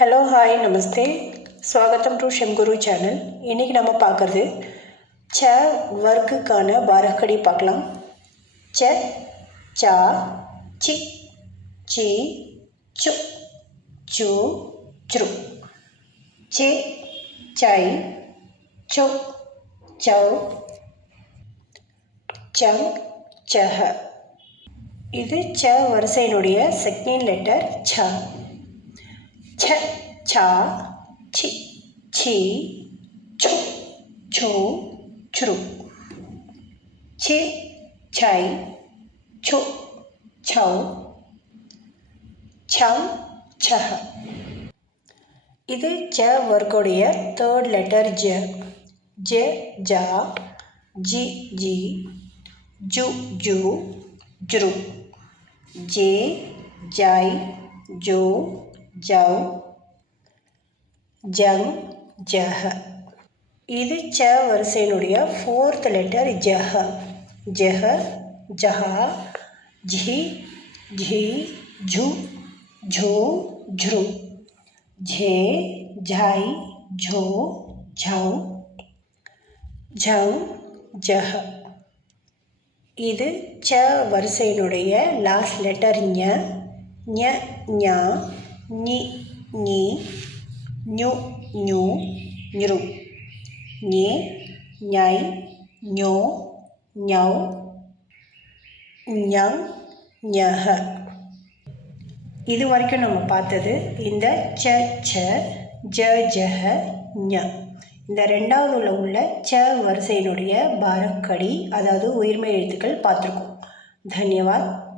Hello hi நமஸ்தே, ஸ்வாகத்தம் to Shemguru channel. இன்றைக்கி நம்ம பார்க்குறது ச வர்க்குக்கான பாரக்கடி பார்க்கலாம். ச, சா, சி, சி, சு, சு, ச்ரு, சே, சை, சோ, சௌ, சங், சஹ. இது ச வரிசையினுடைய செகண்ட் லெட்டர் ச. छ, छा, छि, छी, छु, छु, च्रु, छि, छै, छु, छौ, छं, छह. இது ச வர்க்கோடைய தேர்ட் லெட்டர் ஜ. ஜ, ஜா, ஜி, ஜி, ஜு, ஜு, ஜ்ரு, ஜே, ஜை, ஜோ, ஜவ், ஜங், ஜஹ. இது ச வரிசையினுடைய ஃபோர்த் லெட்டர் ஜஹ. ஜஹ, ஜஹா, ஜி, ஜி, ஜு, ஜோ, ஜ்ரு, ஜே, ஜை, ஜோ, ஜவ், ஜங், ஜஹ. இது ச வரிசையினுடைய லாஸ்ட் லெட்டர் ஞ. ஞ, ஞா, ஞி, ஞி, ஞு, ஞு, ஞ்ரு, ஞே, ஞை, ஞோ, ஞௌ, ஞங், ஞஹ. இது வரைக்கும் நம்ம பார்த்தது இந்த ச, ச, ஜ, ஜஹ, ஞ. இந்த ரெண்டாவதுல உள்ள ச வரிசையினுடைய பாரக்கடி, அதாவது உயிர்மெய் எழுத்துக்கள் பார்த்துருக்கோம். தன்யவாத்.